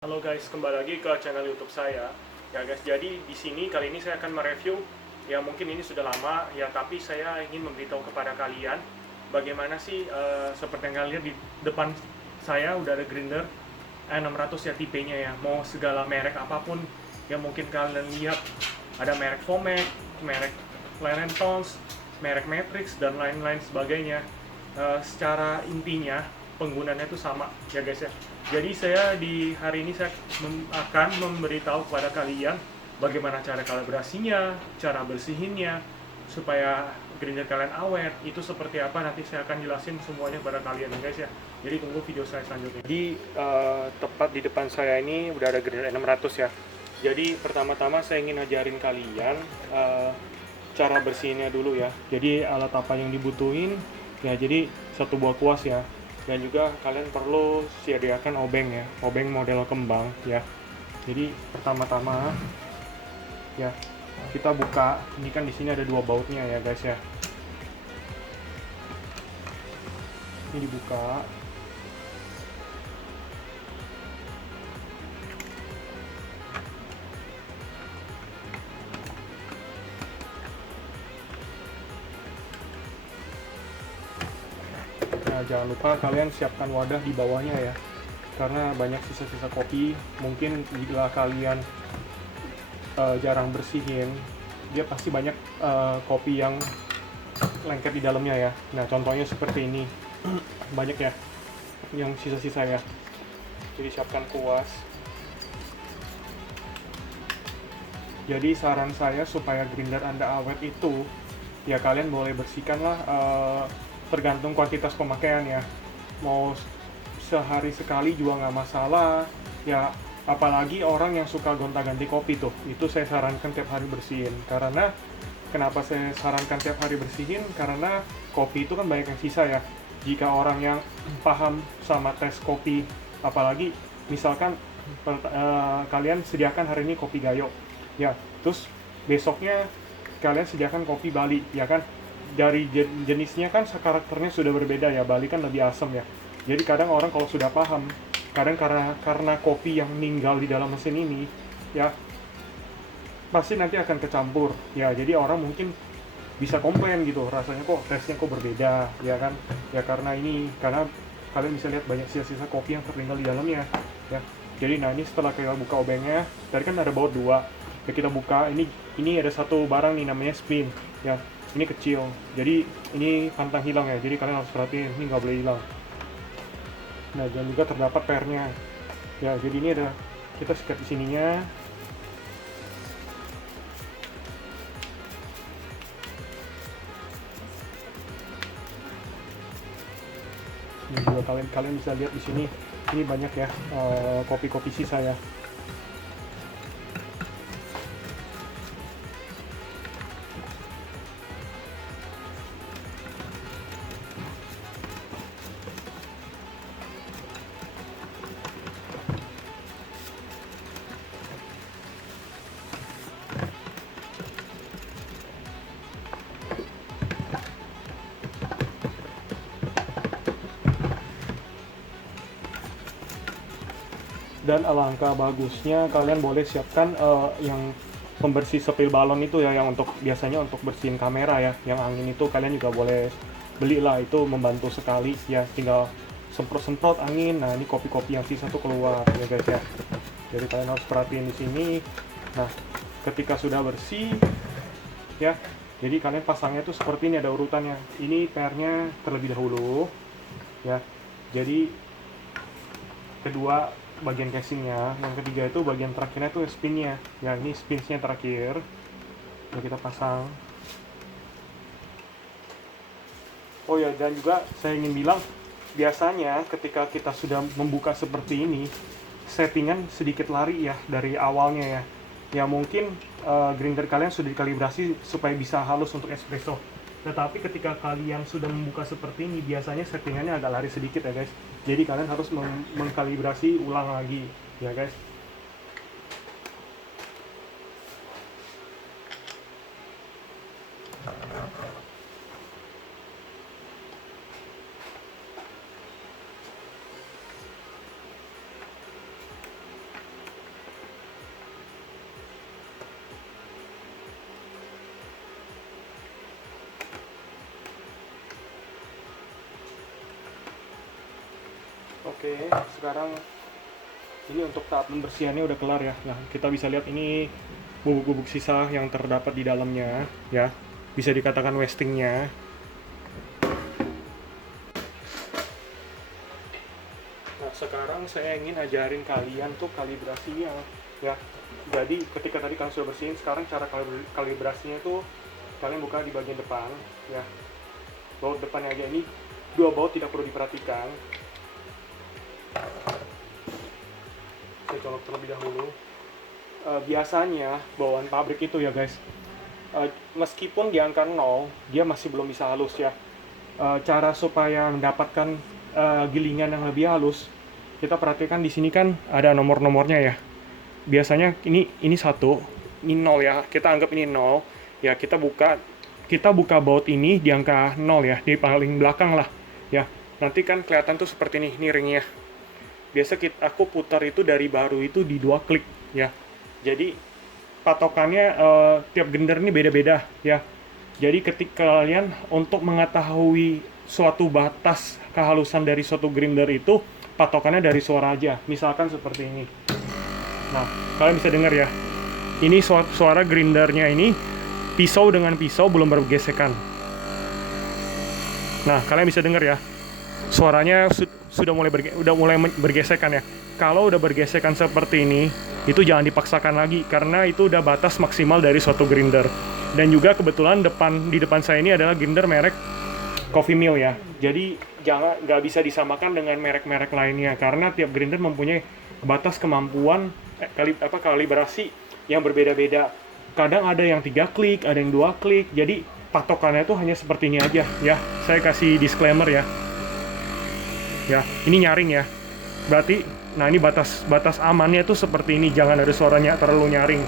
Halo guys, kembali lagi ke channel YouTube saya. Ya guys, jadi di sini kali ini saya akan mereview. Ya mungkin ini sudah lama ya, tapi saya ingin memberitahu kepada kalian bagaimana sih seperti yang kalian lihat di depan saya udah ada grinder E600 ya tipenya ya. Mau segala merek apapun yang mungkin kalian lihat, ada merek Vomek, merek Larentons, merek Matrix dan lain-lain sebagainya. Secara intinya penggunaannya itu sama ya guys ya. Jadi saya di hari ini saya akan memberitahu kepada kalian bagaimana cara kalibrasinya, cara bersihinnya, supaya grinder kalian awet. Itu seperti apa nanti saya akan jelasin semuanya kepada kalian ya guys ya. Jadi tunggu video saya selanjutnya. Jadi tepat di depan saya ini udah ada grinder E600 ya. Jadi pertama-tama saya ingin ngajarin kalian cara bersihinnya dulu ya. Jadi alat apa yang dibutuhin ya, jadi satu buah kuas ya, dan juga kalian perlu sediakan obeng ya, obeng model kembang ya. Jadi pertama-tama ya kita buka, ini kan di sini ada dua bautnya ya guys ya. Ini dibuka. Nah, jangan lupa kalian siapkan wadah di bawahnya ya, karena banyak sisa-sisa kopi. Mungkin jika kalian jarang bersihin, dia pasti banyak kopi yang lengket di dalamnya ya. Nah, contohnya seperti ini. Banyak ya yang sisa-sisa ya. Jadi siapkan kuas. Jadi saran saya supaya grinder Anda awet itu, ya kalian boleh bersihkanlah tergantung kuantitas pemakaian ya. Mau sehari sekali juga nggak masalah ya, apalagi orang yang suka gonta-ganti kopi tuh, itu saya sarankan tiap hari bersihin. Karena kenapa saya sarankan tiap hari bersihin, karena kopi itu kan banyak yang sisa ya. Jika orang yang paham sama tes kopi, apalagi misalkan kalian sediakan hari ini kopi Gayo ya, terus besoknya kalian sediakan kopi Bali ya kan, dari jenisnya kan karakternya sudah berbeda ya. Bali kan lebih asam ya. Jadi kadang orang kalau sudah paham, kadang karena kopi yang meninggal di dalam mesin ini ya, pasti nanti akan kecampur ya. Jadi orang mungkin bisa komplain gitu, rasanya kok tesnya kok berbeda ya kan ya, karena kalian bisa lihat banyak sisa-sisa kopi yang tertinggal di dalamnya ya. Jadi nah, ini setelah kita buka obengnya, tadi kan ada baut dua ya, kita buka. Ini ada satu barang nih namanya spin ya. Ini kecil, jadi ini pantang hilang ya, jadi kalian harus perhatiin, ini nggak boleh hilang. Nah, dan juga terdapat pernya ya, jadi ini ada, kita sikat di sininya. Ini juga kalian bisa lihat di sini, ini banyak ya kopi-kopi sisa ya. Dan alangkah bagusnya kalian boleh siapkan yang pembersih sepil balon itu ya, yang biasanya untuk bersihin kamera ya, yang angin itu kalian juga boleh belilah, itu membantu sekali ya. Tinggal semprot-semprot angin, nah ini kopi-kopi yang sisa tuh keluar ya guys ya. Jadi kalian harus perhatiin di sini. Nah, ketika sudah bersih ya, jadi kalian pasangnya tuh seperti ini, ada urutannya. Ini pernya terlebih dahulu ya. Jadi kedua bagian casingnya, yang ketiga itu bagian terakhirnya tuh spinnya ya. Ini spinsnya terakhir ya, kita pasang. Oh ya, dan juga saya ingin bilang, biasanya ketika kita sudah membuka seperti ini, settingan sedikit lari ya dari awalnya ya. Ya mungkin grinder kalian sudah dikalibrasi supaya bisa halus untuk espresso, tetapi ketika kalian sudah membuka seperti ini, biasanya settingannya agak lari sedikit ya guys. Jadi kalian harus mengkalibrasi ulang lagi ya guys. Oke, sekarang ini untuk tahap pembersihannya udah kelar ya. Nah, kita bisa lihat ini bubuk-bubuk sisa yang terdapat di dalamnya ya. Bisa dikatakan wastingnya. Nah, sekarang saya ingin ajarin kalian tuh kalibrasinya ya. Jadi ketika tadi kalian sudah bersihin, sekarang cara kalibrasinya tuh kalian buka di bagian depan ya. Baut depannya aja, ini dua baut tidak perlu diperhatikan. Saya colok terlebih dahulu. Biasanya bawaan pabrik itu ya guys, meskipun di angka 0 dia masih belum bisa halus ya. Cara supaya mendapatkan gilingan yang lebih halus, kita perhatikan di sini kan ada nomor-nomornya ya. Biasanya ini 1, ini 0 ya. Kita anggap ini 0 ya. Kita buka baut ini di angka 0 ya, di paling belakang lah ya. Nanti kan kelihatan tuh seperti ini ringnya. Biasa aku putar itu dari baru itu di 2 klik ya. Jadi patokannya tiap grinder ini beda-beda ya. Jadi ketika kalian untuk mengetahui suatu batas kehalusan dari suatu grinder itu, patokannya dari suara aja. Misalkan seperti ini. Nah, kalian bisa dengar ya. Ini suara grindernya ini pisau dengan pisau belum bergesekan. Nah, kalian bisa dengar ya. Suaranya sudah mulai bergesekan ya. Kalau udah bergesekan seperti ini, itu jangan dipaksakan lagi karena itu udah batas maksimal dari suatu grinder. Dan juga kebetulan di depan saya ini adalah grinder merek Coffee Mill ya. Jadi nggak bisa disamakan dengan merek-merek lainnya karena tiap grinder mempunyai batas kemampuan kalibrasi yang berbeda-beda. Kadang ada yang 3 klik, ada yang 2 klik. Jadi patokannya itu hanya seperti ini aja ya. Saya kasih disclaimer ya. Ya, ini nyaring ya. Berarti, nah ini batas amannya tuh seperti ini. Jangan ada suaranya terlalu nyaring.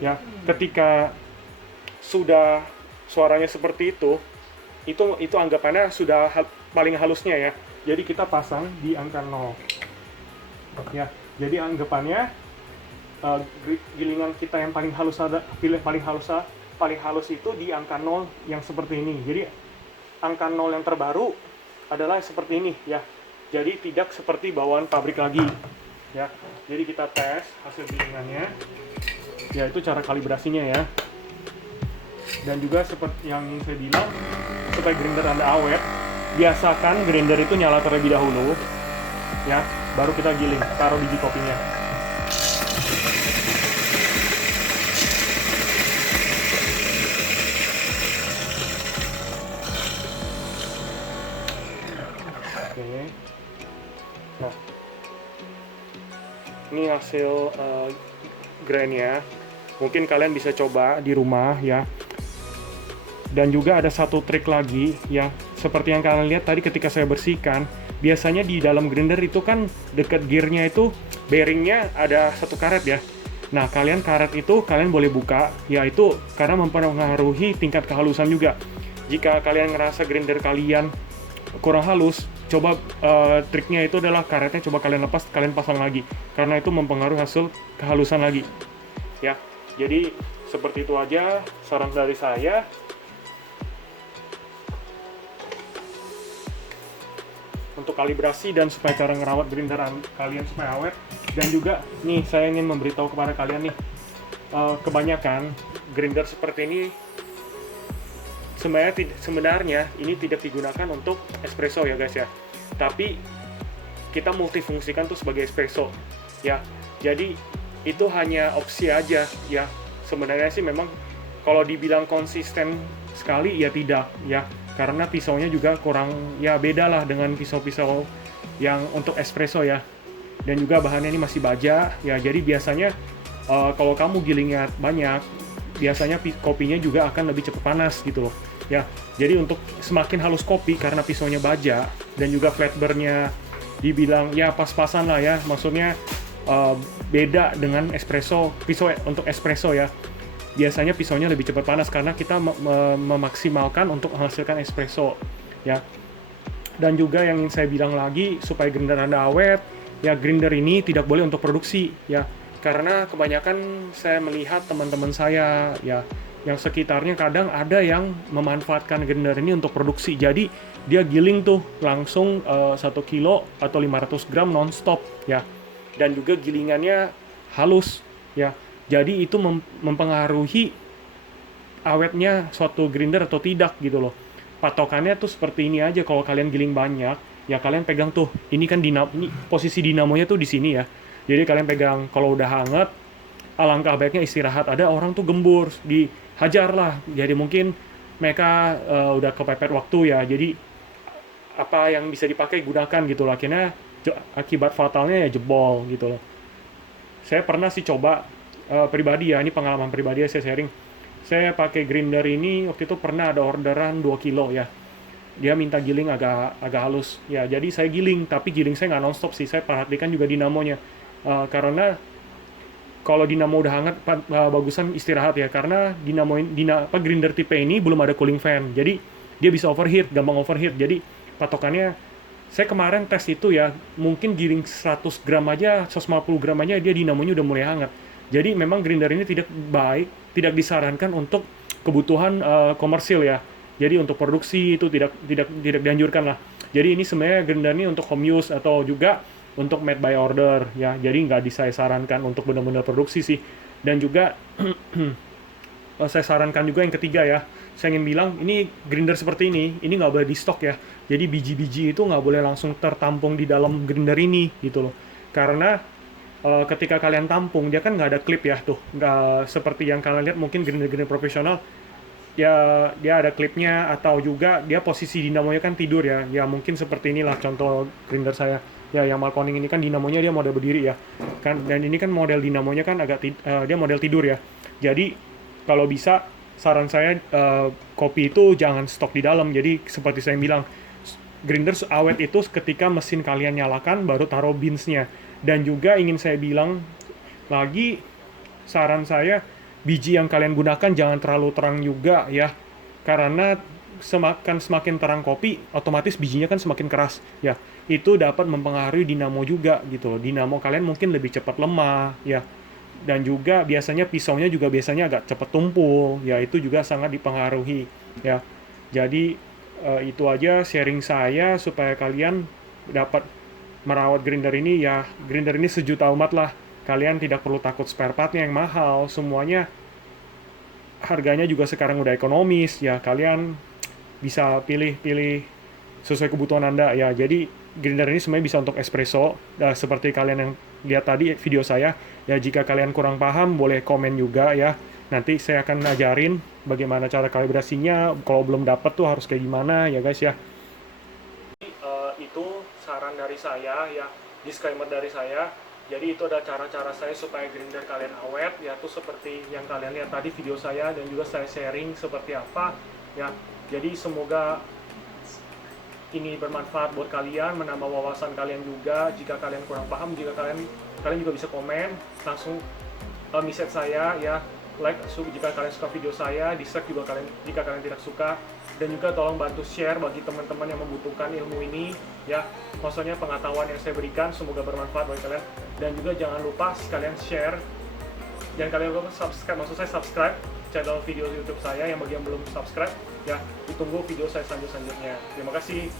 Ya, ketika sudah suaranya seperti itu anggapannya sudah paling halusnya ya. Jadi kita pasang di angka 0. Ya, jadi anggapannya gilingan kita yang paling halus paling halus itu di angka 0 yang seperti ini. Jadi angka 0 yang terbaru adalah seperti ini ya. Jadi tidak seperti bawaan pabrik lagi ya. Jadi kita tes hasil gilingannya. Ya, itu cara kalibrasinya ya. Dan juga seperti yang saya bilang, supaya grinder Anda awet, biasakan grinder itu nyala terlebih dahulu ya, baru kita giling, taruh biji kopinya. Oke. Nah, ini hasil grindnya. Mungkin kalian bisa coba di rumah ya. Dan juga ada satu trik lagi ya, seperti yang kalian lihat tadi ketika saya bersihkan, biasanya di dalam grinder itu kan dekat gearnya itu bearingnya ada satu karet ya. Nah, karet itu kalian boleh buka, yaitu karena mempengaruhi tingkat kehalusan juga. Jika kalian ngerasa grinder kalian kurang halus, coba triknya itu adalah karetnya coba kalian lepas, kalian pasang lagi, karena itu mempengaruhi hasil kehalusan lagi ya. Jadi seperti itu aja saran dari saya. Untuk kalibrasi dan supaya cara ngerawat grinder kalian supaya awet. Dan juga nih saya ingin memberitahu kepada kalian nih, kebanyakan grinder seperti ini sebenarnya ini tidak digunakan untuk espresso ya guys ya, tapi kita multifungsikan tuh sebagai espresso ya. Jadi itu hanya opsi aja ya. Sebenarnya sih memang kalau dibilang konsisten sekali ya tidak ya, karena pisaunya juga kurang ya, beda lah dengan pisau-pisau yang untuk espresso ya. Dan juga bahannya ini masih baja ya, jadi biasanya kalau kamu gilingnya banyak, biasanya kopinya juga akan lebih cepat panas gitu loh ya. Jadi untuk semakin halus kopi karena pisaunya baja dan juga flat burnya dibilang ya pas-pasan lah ya, maksudnya beda dengan espresso, pisau untuk espresso ya. Biasanya pisaunya lebih cepat panas karena kita memaksimalkan untuk menghasilkan espresso ya. Dan juga yang ingin saya bilang lagi, supaya grinder Anda awet ya, grinder ini tidak boleh untuk produksi ya, karena kebanyakan saya melihat teman-teman saya ya yang sekitarnya kadang ada yang memanfaatkan grinder ini untuk produksi. Jadi dia giling tuh langsung 1 kilo atau 500 gram non-stop ya. Dan juga gilingannya halus ya. Jadi itu mempengaruhi awetnya suatu grinder atau tidak gitu loh. Patokannya tuh seperti ini aja, kalau kalian giling banyak, ya kalian pegang tuh. Ini kan ini posisi dinamonya tuh di sini ya. Jadi kalian pegang, kalau udah hangat, alangkah baiknya istirahat. Ada orang tuh gembur, dihajar lah. Jadi mungkin mereka udah kepepet waktu ya. Jadi apa yang bisa dipakai gunakan gitu loh. Akhirnya akibat fatalnya ya jebol gitu loh. Saya pernah sih coba pribadi ya, ini pengalaman pribadi ya, saya sharing. Saya pakai grinder ini waktu itu pernah ada orderan 2 kilo ya. Dia minta giling agak halus ya, jadi saya giling, tapi giling saya nggak nonstop sih. Saya perhatikan juga dinamonya. Karena kalau dinamo udah hangat, bagusan istirahat ya, karena grinder tipe ini belum ada cooling fan, jadi dia bisa overheat, gampang overheat. Jadi patokannya, saya kemarin tes itu ya, mungkin giling 100 gram aja, 150 gram aja dia dinamonya udah mulai hangat. Jadi memang grinder ini tidak baik, tidak disarankan untuk kebutuhan komersil ya. Jadi untuk produksi itu tidak dianjurkan lah. Jadi ini sebenarnya grinder ini untuk home use atau juga untuk made by order ya. Jadi nggak saya sarankan untuk benar-benar produksi sih. Dan juga saya sarankan juga yang ketiga ya. Saya ingin bilang, ini grinder seperti ini nggak boleh di stok ya. Jadi biji-biji itu nggak boleh langsung tertampung di dalam grinder ini gitu loh. Karena ketika kalian tampung, dia kan nggak ada klip ya tuh. Nggak seperti yang kalian lihat mungkin grinder-grinder profesional. Ya, dia ada klipnya, atau juga dia posisi dinamonya kan tidur ya. Ya mungkin seperti inilah contoh grinder saya. Ya, yang Malkoning ini kan dinamonya dia model berdiri ya. Kan, dan ini kan model dinamonya kan dia model tidur ya. Jadi kalau bisa, saran saya kopi itu jangan stok di dalam. Jadi seperti saya bilang, grinder awet itu ketika mesin kalian nyalakan baru taruh beansnya. Dan juga ingin saya bilang lagi, saran saya, biji yang kalian gunakan jangan terlalu terang juga ya, karena semakin terang kopi, otomatis bijinya kan semakin keras ya. Itu dapat mempengaruhi dinamo juga gitu loh. Dinamo kalian mungkin lebih cepat lemah ya. Dan juga biasanya pisaunya juga biasanya agak cepat tumpul ya, itu juga sangat dipengaruhi ya. Jadi itu aja sharing saya supaya kalian dapat merawat grinder ini ya. Grinder ini sejuta umat lah. Kalian tidak perlu takut spare partnya yang mahal, semuanya harganya juga sekarang udah ekonomis ya. Kalian bisa pilih sesuai kebutuhan Anda ya. Jadi grinder ini sebenarnya bisa untuk espresso, seperti kalian yang lihat tadi video saya ya. Jika kalian kurang paham boleh komen juga ya, nanti saya akan ngajarin bagaimana cara kalibrasinya. Kalau belum dapat tuh harus kayak gimana ya guys ya. Itu saran dari saya ya, disclaimer dari saya. Jadi itu ada cara-cara saya supaya grinder kalian awet, yaitu seperti yang kalian lihat tadi video saya, dan juga saya sharing seperti apa ya. Jadi semoga ini bermanfaat buat kalian, menambah wawasan kalian juga. Jika kalian kurang paham, jika kalian juga bisa komen langsung message saya ya, like jika kalian suka video saya, dislike juga jika kalian tidak suka. Dan juga tolong bantu share bagi teman-teman yang membutuhkan ilmu ini ya, maksudnya pengetahuan yang saya berikan semoga bermanfaat bagi kalian. Dan juga jangan lupa sekalian share, dan kalian lupa subscribe, maksud saya subscribe channel video YouTube saya. Yang bagi yang belum subscribe ya, ditunggu video saya selanjutnya. Terima kasih.